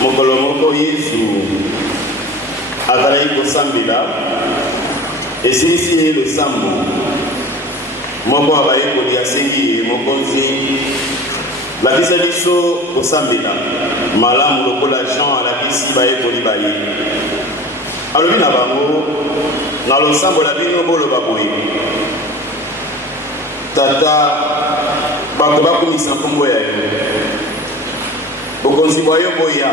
mokolo moko Yesu azalaki kosambela esilisi ye losambo moko ya bayekoli asengi ye mokonzi lakisa biso kosambela malamu lokola Jean alakisi bayekoli baye alobi na bango na losambo na bino boloba boye tata bato bakumisa nkombo ya yo bokonzi bwa yo boya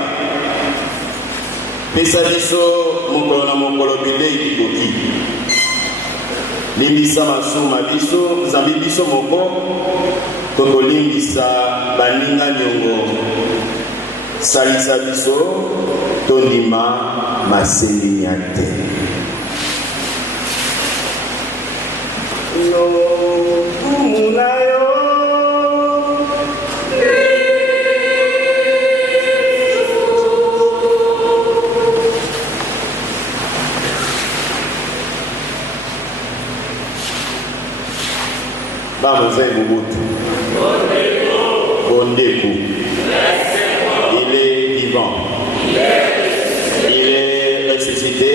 pesa biso mokolo na mokolo bilei likoki limbisa masumu biso zambi biso moko tokolimbisa baninga nyongo salisa biso tondima masengenya te lokumu na yo Vamos em Mobutu. Bondeku. Il est vivant. Il est ressuscité.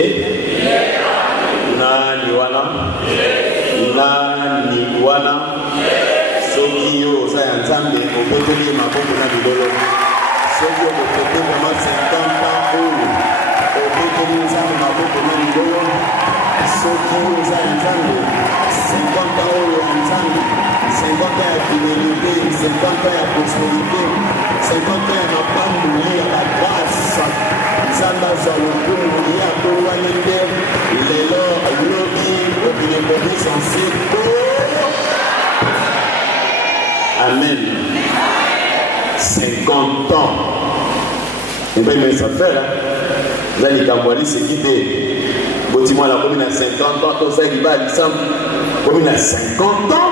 Naniwana. Naniwana. Soki yo oza nzambe obeteli maboko na bilolo. Soki yo bopete vraiment 50 ans oyo obeteli nzambe maboko na bilolo. Soki yo oza nzambe 50 ans oyo nzambe 50 ans ya fidélité, 50 ans ya prospérité, 50 ans ya mapamboli ya la grâce. Nzambe azwa lokumu ye akowani te lelo alobi obilekomi sanse to. Amen. 50 ans. Mpe mesa faire za likambo aliseki te botima la komi na 50 ans toza liba lisambo komi na 50 ans.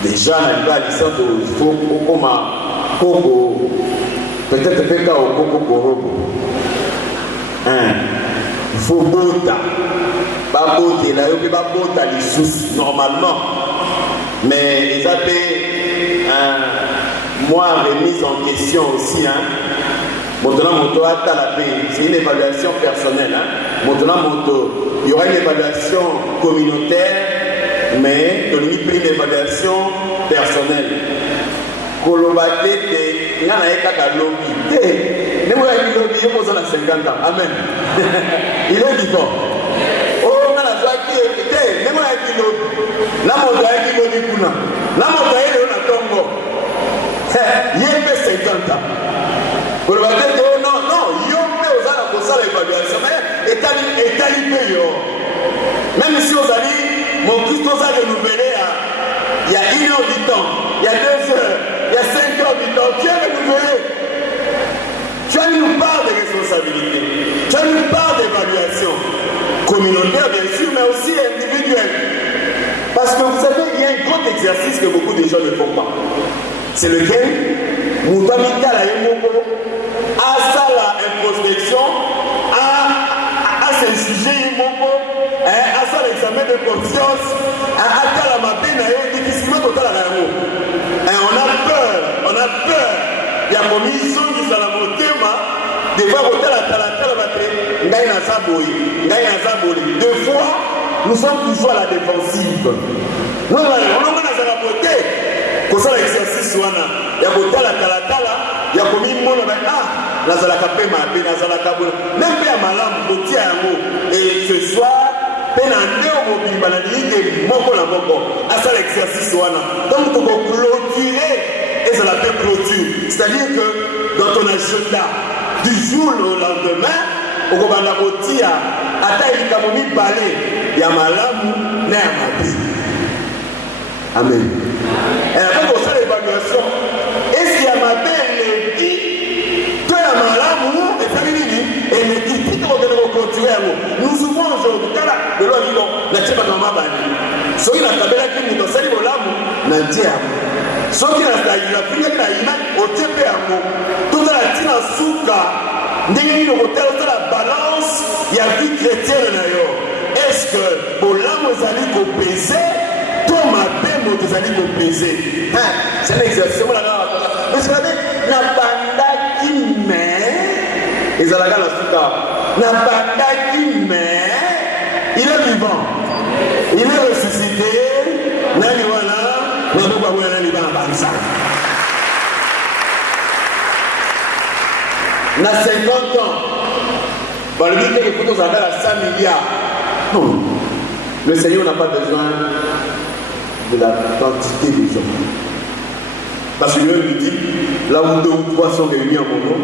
Déjà, il va à l'histoire de Koko, peut-être Peka au Koko Korobo. Il faut bota. Pas boter, là, il n'y a pas bota les sous, normalement. Mais ils appellent moi remise en question aussi. Maintenant, moto a la paix. C'est une évaluation personnelle. Maintenant, moto, il y aura une évaluation communautaire. Mais on a pris une évaluation personnelle. Kolobate te ngana yeka lobby. Ne moi il lobby yo poza na 50 ans. Amen. Il est vivant. Oh ngana zwaki te ne moi il lobby. Na moto yeki lobby kuna. Na moto yele na tongo. Yembe 50 ans. Kolobate te non yo pe ozana kosala évaluation mais etali pe yo. Même si ozali mon Christ nous a renouvelé il y a 1 heure du temps, il y a 2 heures, il y a 5 heures du temps. Tu es renouvelé. Tu as une part de responsabilité. Tu as une part d'évaluation communautaire, bien sûr, mais aussi individuelle. Parce que vous savez, il y a un grand exercice que beaucoup de gens ne font pas. C'est lequel Moutamika la Yemoko a ça la introspection, a ce sujet Yemoko. À ça l'examen de conscience, à la matin, difficilement total à l'amour. On a peur. Il y a mon mission qui est à la motema, de voir hôtel à la batterie, deux fois, nous sommes toujours à la défensive. Nous, on a la beauté, pour ça l'exercice, il y a hôtel à il y a commis mon nazalaka pe mabe nazalaka bo même pe malamu kotia yango et ce soir penande obimba na ligue moko na moko asa l'exercice wana donc to clôturer et ça l'appelle clôture, c'est-à-dire que dans ton agenda du jour au lendemain okobanda kotia ata likambo mibale ya malamu na ya mabe. Amen. Et après on fait l'évaluation est-ce qu'il y a mabe nous ouvrons aujourd'hui car le loi dit non la tchèque maman bani soki na tabela ki muto sali bolamu na dia soki na la pinga na ina o tepe amo toute la tina suka ndenge ni hotel de la balance ya vie chrétienne na yo est-ce que bolamu zali ko peser to mabe mo zali ko peser c'est un exercice mais vous savez na banda qui met ezalaka na suka na bandaki, mais il est vivant, il est ressuscité. Nani wana na baba wana ni bana banza na 50 ans. Bah, le but est que nous avons 100 milliards. Non. Le Seigneur n'a pas besoin de la quantité des gens. Parce que Dieu lui dit, là où 2 ou 3 sont réunis en mon nom,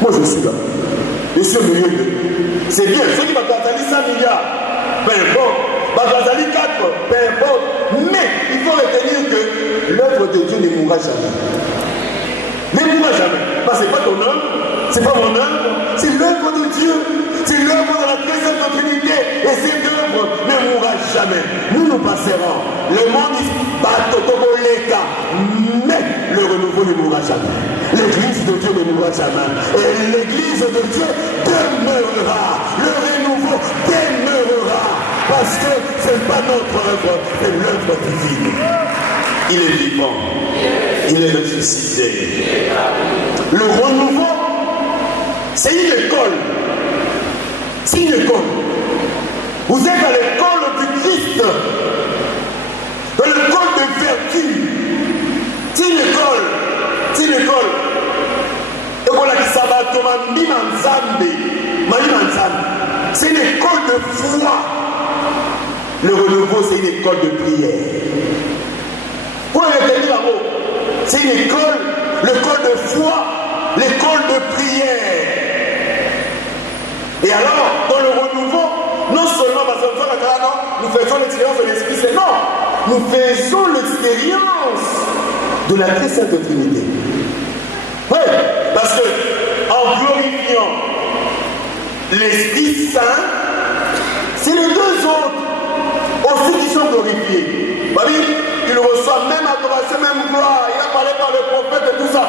moi je suis là. Je suis au milieu d'eux. C'est bien. Ceux qui vont faire 100 milliards, peu importe. Va faire 4, peu importe. Mais il faut retenir que l'œuvre de Dieu ne mourra jamais. Ne mourra jamais. Parce que ce n'est pas ton œuvre, ce n'est pas mon œuvre, c'est l'œuvre de Dieu. C'est l'œuvre de la très sainte Trinité. Et cette œuvre ne mourra jamais. Nous passerons. Le monde dit Batotogoleka. Mais le renouveau ne mourra jamais. L'église de Dieu ne mourra jamais. Et l'église de Dieu demeurera. Le renouveau demeurera. Parce que ce n'est pas notre œuvre, c'est l'œuvre divine. Il est vivant. Il est ressuscité. Le renouveau, c'est une école. C'est une école. Vous êtes à l'école du Christ. Dans l'école de vertu. C'est une école. C'est une école. C'est une école de foi. Le renouveau, c'est une école de prière. Pour retenir la mot, c'est une école, l'école de foi, l'école de prière. Et alors, dans le renouveau, non seulement parce que nous faisons l'expérience de l'Esprit Saint, non, nous faisons l'expérience de la très sainte Trinité. Oui, parce que en glorifiant l'Esprit Saint, c'est les 2 autres aussi qui sont glorifiés. Bah oui, il reçoit même adoration, même gloire. Il a parlé par le prophète et tout ça.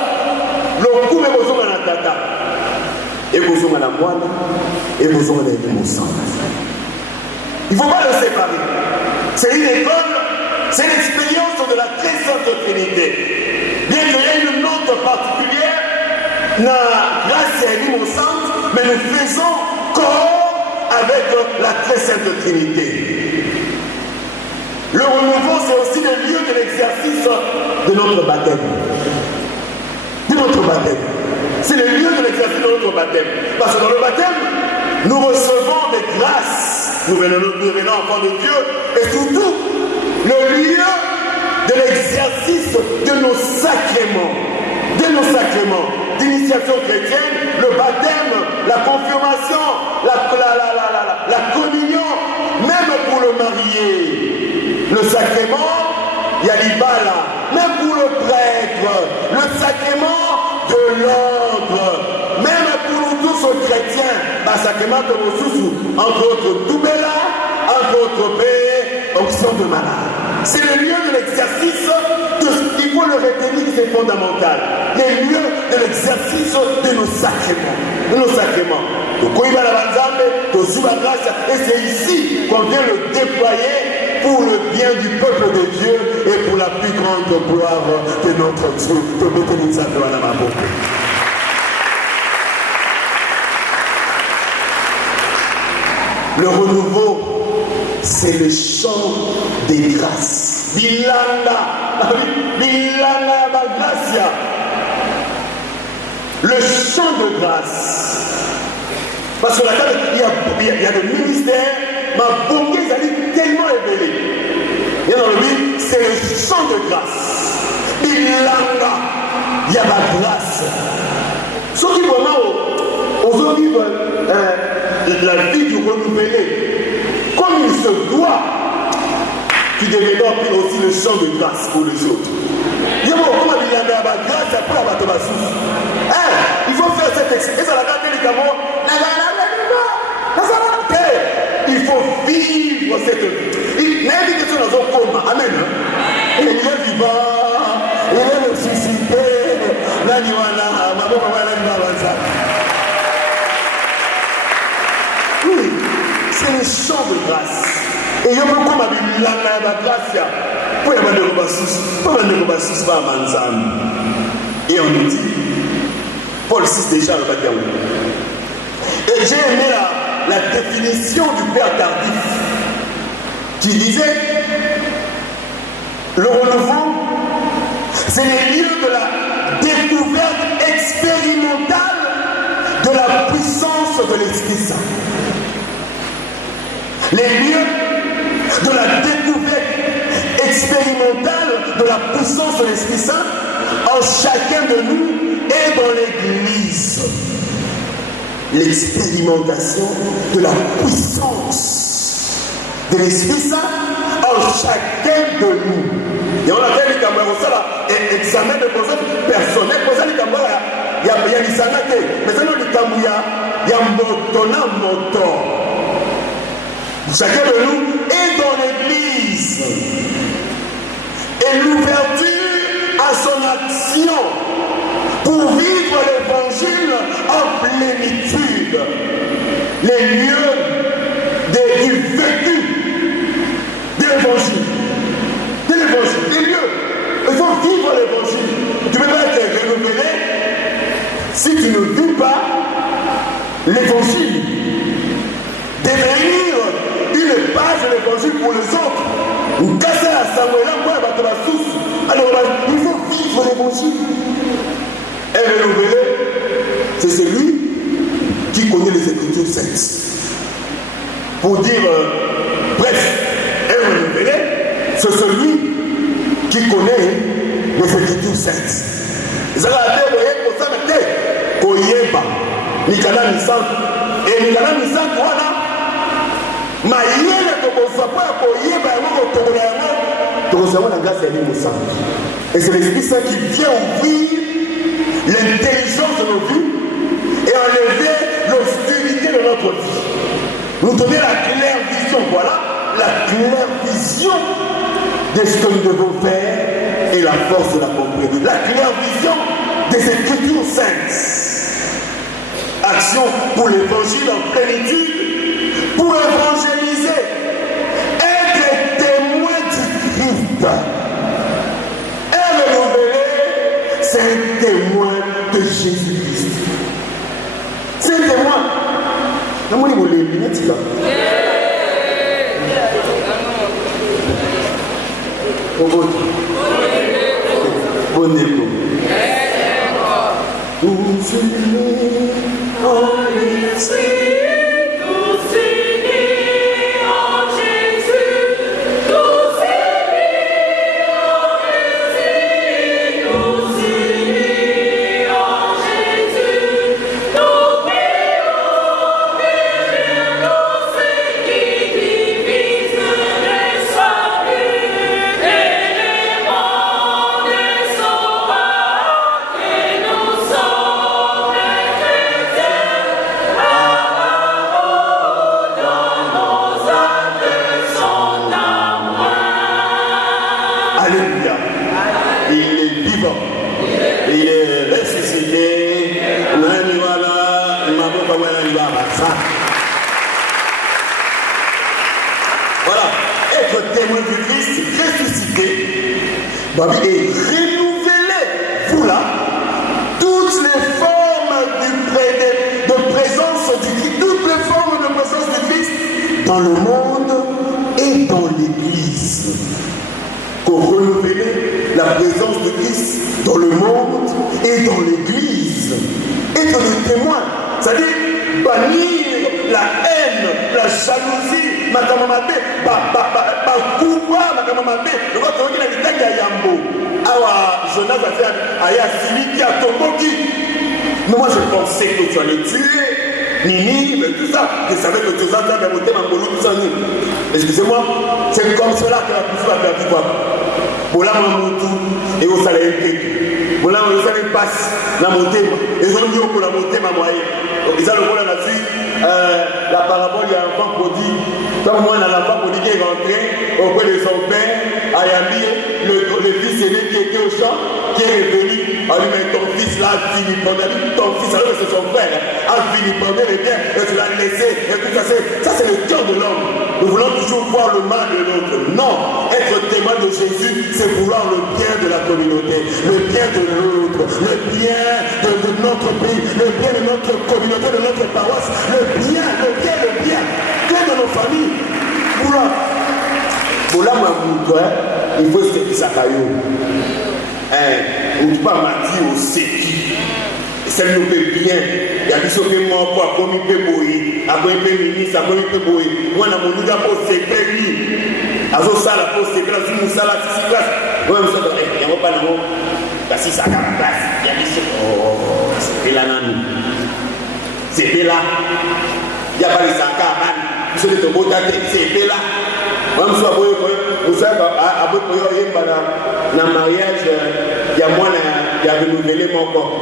Le coup est besoin de la tata. Et besoin de la moine. Et besoin de mon sang. Il ne faut pas le séparer. C'est une école, c'est l'expérience de la très sainte Trinité. Bien qu'il y ait une note particulière, grâce à l'Île Sainte, mais nous faisons corps avec la très sainte Trinité. Le renouveau, c'est aussi le lieu de l'exercice de notre baptême. De notre baptême. C'est le lieu de l'exercice de notre baptême. Parce que dans le baptême, nous recevons des grâces. Nous venons enfants de Dieu. Et surtout, le lieu de l'exercice de nos sacrements. De nos sacrements. D'initiation chrétienne, le baptême, la confirmation, la communion, même pour le marié. Le sacrement, il y a l'ibala. Même pour le prêtre, le sacrement de l'ordre. Même pour nous tous chrétiens, le sacrement de nos sous, entre autres Doubela, entre autres Pé, onction de malade. C'est le lieu de l'exercice, il faut le retenir, c'est fondamental. Le lieu de l'exercice de nos sacrements. De nos sacrements. Et c'est ici qu'on vient le déployer pour le bien du peuple de Dieu et pour la plus grande gloire de notre Dieu. Le renouveau, c'est le chant des grâces. Bilanda, Bilanda Bagracia. Le chant de grâce. Parce que là-dedans, il y a le ministère, ma bonté est tellement révélée. Et dans le livre, c'est le chant de grâce. Bilanda, il y a la grâce. Ceux qui vraiment osent vivre la vie du renouvelé, comme il se doit, qui développe aussi le chant de grâce pour les autres. Il y a beaucoup de grâce après la bateau. Il faut faire cette expérience. Il faut vivre cette vie. Amen. Il est vivant, il est ressuscité. Oui, c'est le chant de grâce. Et il y a beaucoup de grâce. Et on nous dit, Paul 6 déjà le baptême. Et j'ai aimé la définition du Père Tardif qui disait le renouveau, c'est les lieux de la découverte expérimentale de la puissance de l'Esprit Saint. Les lieux de la découverte expérimentale de la puissance de l'Esprit Saint en chacun de nous et dans l'Église. L'expérimentation de la puissance de l'Esprit Saint en chacun de nous. Et on a fait les camarades, ça, examen de concept personnel, pour ça, les camarades, il y a les sanatés, mais ça, les camarades, il y a un moton. Chacun de nous est dans l'Église. Et l'ouverture à son action pour vivre l'Évangile en plénitude. Les lieux du vécu de l'Évangile. Les lieux. Il faut vivre l'Évangile. Tu ne peux pas être renouvelé si tu ne vis pas l'Évangile. Devenir une page de l'Évangile pour les autres. Ou casser la Samuel, moi, il va la source. Alors, il faut vivre l'Évangile. Et renouvelé, c'est celui qui connaît les Écritures saintes. Pour dire, bref, et renouvelé, c'est celui qui connaît les Écritures saintes. Ils ont dit, vous voyez, pour ça, mais Koyeba, Nikana Nissan, et Nikana Nissan, voilà. Et c'est l'Esprit Saint qui vient ouvrir l'intelligence de nos vies et enlever l'obscurité de notre vie. Nous donner la claire vision, voilà, la claire vision de ce que nous devons faire et la force de la comprendre. La claire vision des Écritures saintes. Action pour l'Évangile en plénitude, pour évangéliser, être témoin du Christ. Et renouveler, c'est un témoin de Jésus-Christ. C'est un témoin. Comment vous les lunettes là? Bon écho. Tous unis en l'esprit. Et renouvelez-vous là toutes les formes de présence du Christ, toutes les formes de présence du Christ dans le monde et dans l'Église. Pour renouveler la présence de Christ dans le monde et dans l'Église. Être le témoin, c'est-à-dire bannir la haine, la jalousie, makamamate, bakouba, makamamate, le vote qui n'a pas été Yambo. Awa, Jonas a fait Aya Sili qui a tomboki. Mais moi je pensais que tu allais tuer Nini, mais tout ça. Je savais que tu allais monter ma boulot, tout ça. Excusez-moi, c'est comme cela que la pousse va faire du quoi. Bola Mamoutou et au salaire électrique. Bola Mamoutou passe la montée. Ils ont mis pour la montée ma moyenne. Ils ont le rôle là-dessus. La parabole, il y a un enfant prodigue. Comme moi, dans l'enfant prodigue qui est rentré auprès de son père, à Yambi, le fils aîné qui était au champ, qui est revenu. On lui met ton fils là, Philippe, ton fils, alors que c'est son frère, a Philippe, les biens, et tu l'as laissé, et tout ça, c'est le cœur de l'homme. Nous voulons toujours voir le mal de l'autre. Non, être témoin de Jésus, c'est vouloir le bien de la communauté, le bien de l'autre, le bien de notre pays, le bien de notre communauté, de notre paroisse, le bien de nos familles. Pour la maman, il faut se faire ça caillou. On ne peut pas mentir au sécu. Ça nous fait bien. Il y a des choses qui m'ont pas comme il peut boyer, après il peut ministre, après il peut boyer. Moi, dans mon lieu, c'est permis. Azo ça la pose, c'est grâce à ça la six classes. Moi, je me dis, il n'y a pas de mot. Parce que ça a la place. Il y a des choses. Oh, c'est là, non. C'est là. Il n'y a pas les sacs. Je suis de beau tâter, c'est là. Moi, je suis à boyer. Vous savez, à boyer, dans le mariage, il y a moi, il y a renouvelé mon corps.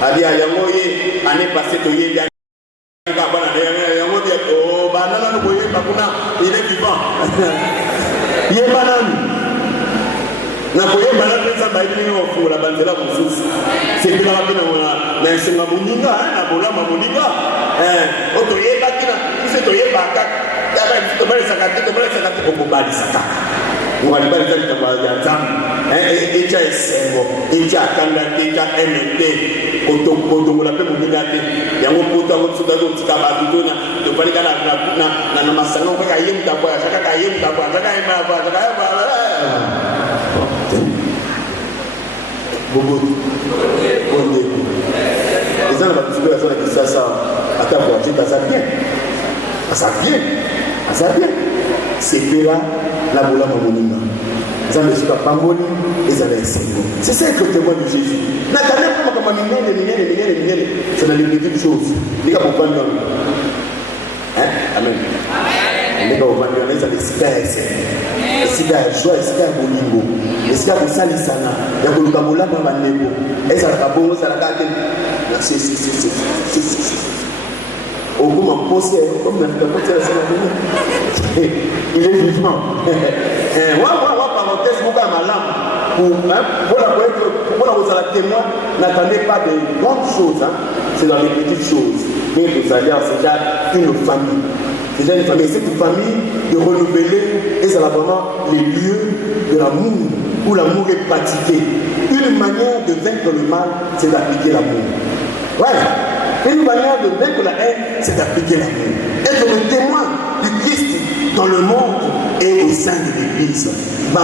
Adi ayangoye ane passé to ye ya ka bana de yango de o banana no boye bakuna il est vivant ye banane na boye banana pesa ba ile no fu la bandela mususu c'est bien la bina na senga muninga na bola mamuninga o to ye bakina c'est to ye baka ya ba to bale sakati ko bali sakati ngwali bali tali kwa ya tam echa esengo echa kanda echa NP koto la pe muninga te yango poto ngo tsuka zo tsika ba bitona to bali kana na masanga ko ka yemu ta kwa saka ka yemu ta kwa saka ema ba saka ba bobo bonde les gens va trouver ça qui ça ata pour tu ça bien c'est là la bola mamuninga ça ne sera pas moni et ça va essayer. C'est ça que le témoin de Jésus. N'attendez pas comme minel. C'est dans les petites choses. Les gars, vous vendez. Amen. Les gars, vous vendez. On est dans l'espèce. C'est la joie, c'est la bolingo. C'est la salisana. Il y a beaucoup de camoula dans la négo. Et ça va bon, ça va gâter. Au bout, on pose comme il est vivant. Parenthèse, vous avez malade. Pour la témoin, n'attendez pas de grandes choses. C'est dans les petites choses. Mais vous allez en déjà une famille. Déjà une famille. Cette famille de renouveler, et ça va vraiment les lieux de l'amour, où l'amour est pratiqué. Une manière de vaincre le mal, c'est d'appliquer l'amour. Voilà. Une manière de vaincre la haine, c'est d'appliquer l'amour. Être le témoin du Christ dans le monde et au sein de l'Église. Et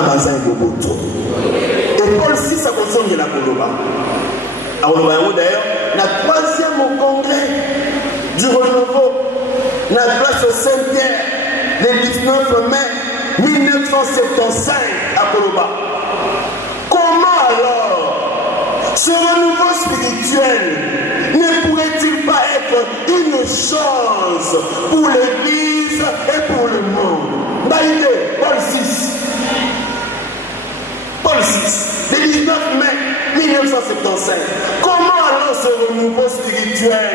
Paul 6 a consomé de la Koloba. Alors, d'ailleurs, la troisième congrès du renouveau, la place au Saint-Pierre, le 19 mai 1975 à Koloba. Comment alors ce renouveau spirituel ne pourrait-il pas être une chance pour l'Église et pour le monde? Baïdé, Paul 6. Paul 6, le 19 mai 1975. Comment alors ce renouveau spirituel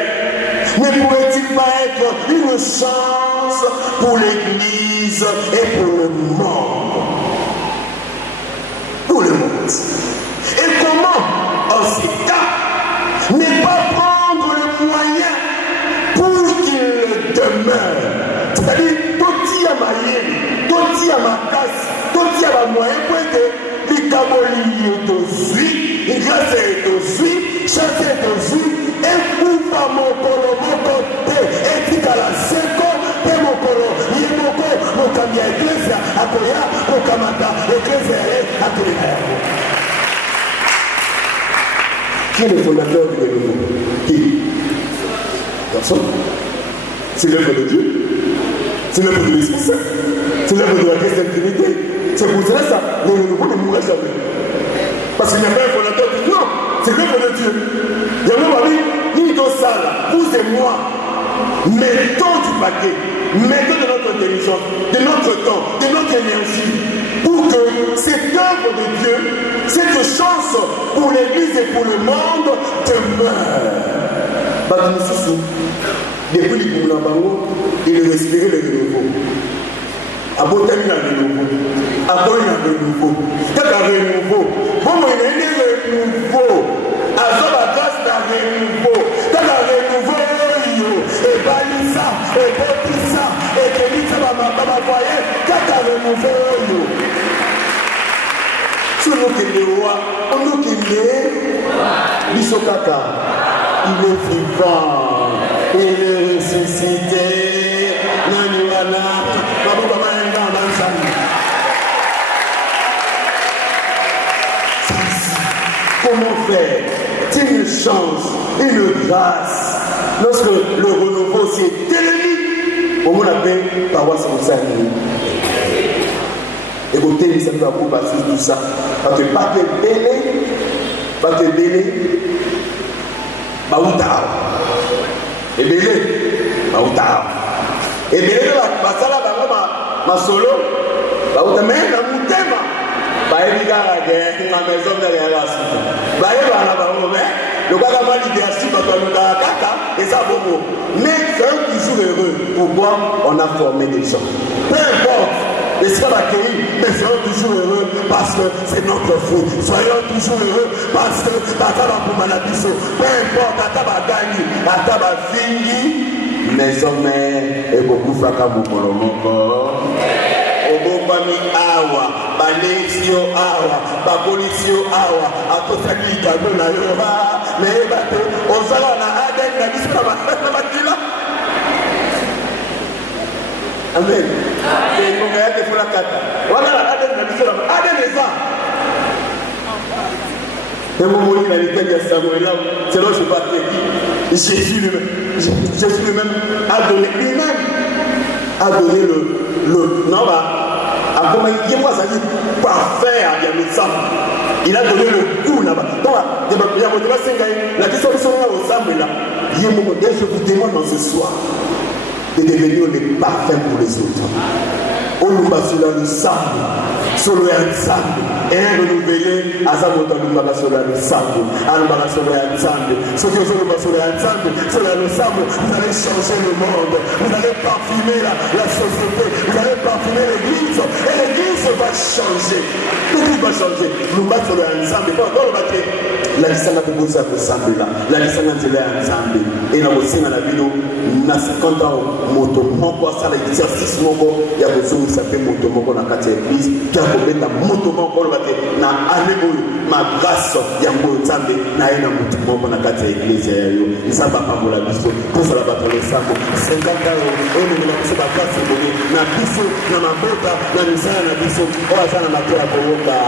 ne pourrait-il pas être une chance pour l'Église et pour le monde? Pour le monde. Et comment, en ces cas, ne pas prendre le moyen pour qu'il demeure? C'est-à-dire, tout y a maillé, tout y a ma casse, tout y a ma moyen pour que l'Ikaboli est aussi, grâce est aussi, chacun est aussi, et pour pas mon colo, mon côté, et qui à la seconde, et mon colo, il est mon colo, mon camia église, à Koya, mon kamata, église, à Koya. Qui est le fondateur du renouveau? Qui? Personne. C'est l'œuvre de Dieu. C'est l'œuvre de l'Esprit Saint. C'est l'œuvre de la Christiane Trinité. C'est pour cela ça, le renouveau ne mourra jamais. Parce qu'il n'y a pas un fondateur de Dieu. Non, c'est l'œuvre de Dieu. Il y a même avis, nous dans ça là, vous et moi, mettons du paquet, mettons de notre intelligence, de notre temps, de notre énergie, pour que cette œuvre de Dieu, cette chance pour l'Église et pour le monde demeure. Depuis le Koulabango, il respirait le renouveau. Abotani na renouveau. Abotani na renouveau. Kaka renouveau. Bon, il est né renouveau. Azoba grâce na renouveau. Kaka renouveau. Et balisa, et botisa, et kelisa baba voye. Kaka renouveau. Sur nous qui est roi, on nous qui est biso kaka. il est vivant, il est ressuscité. Naniwana, comment faire? C'est une chance, une grâce. Lorsque le renouveau s'est élevé, on appelle paroisse Moussani. Écoutez, ça va vous passer tout ça. Parce que pas que bélé, Baouta. Et bélé, Baouta. Et bélé, la sala, ma solo, Baouta, mais la moutema. Baïli Garagé, la maison de la race. Baïli Garagé, le Bagama l'idéation, et ça bon. Mais c'est eux qui jouent heureux. Pourquoi on a formé des gens? Peu importe. Les soeurs accueillis, mais soyons toujours heureux parce que c'est notre fruit. Soyons toujours heureux parce que Tata pour Manabiso. Peu importe, Tata Gagni, Tata Fingi, mais hommes et beaucoup fracas Moukolomoko. Obobami Awa, Balesio Awa, Babolisio Awa, Atosaki Gabona Yoba, mais bateau, Osala na Aden, la mission na Matila. Amen. C'est une monnaie qui fait la cata. Voilà la Aden na mission na Aden les gens. Et mon mot il a été dit à Samuel là, c'est là je pas qui Jésus lui-même a donné le non bah comment il moi ça dit parfait à bien le sang. Il a donné le goût là-bas. Donc il y a la dissolution au sang là. Je vous demande dans ce soir de devenir les parfaits pour les autres. On nous va sur le sang, sur le ensemble, et renouveler à sa moto, nous va sur le sang, à nous va sur le ensemble. Ce que nous va sur le ensemble, sur l'ensemble, vous allez changer le monde, vous allez parfumer la société, vous allez parfumer l'église, et l'église va changer. L'église va changer. Nous va sur le ensemble, quand on va dire, la liste n'a pas besoin de ensemble là, la liste n'a pas ensemble, et la moitié dans la vie, nous, 50 ans, moto, mon quoi, ça l'exercice, mon quoi, il y a besoin de s'appeler moto, mon quoi, dans la église, qui a combien de moto, mon quoi, na année, ma grâce, il y a un mot de samedi, na une moto, mon quoi, dans la église, il s'en va pas pour la biso, pour ça la bataille, 50 ans, on est dans la grâce, na biso, na ma bota, na misère, na biso, on va faire la matière à Boyoka.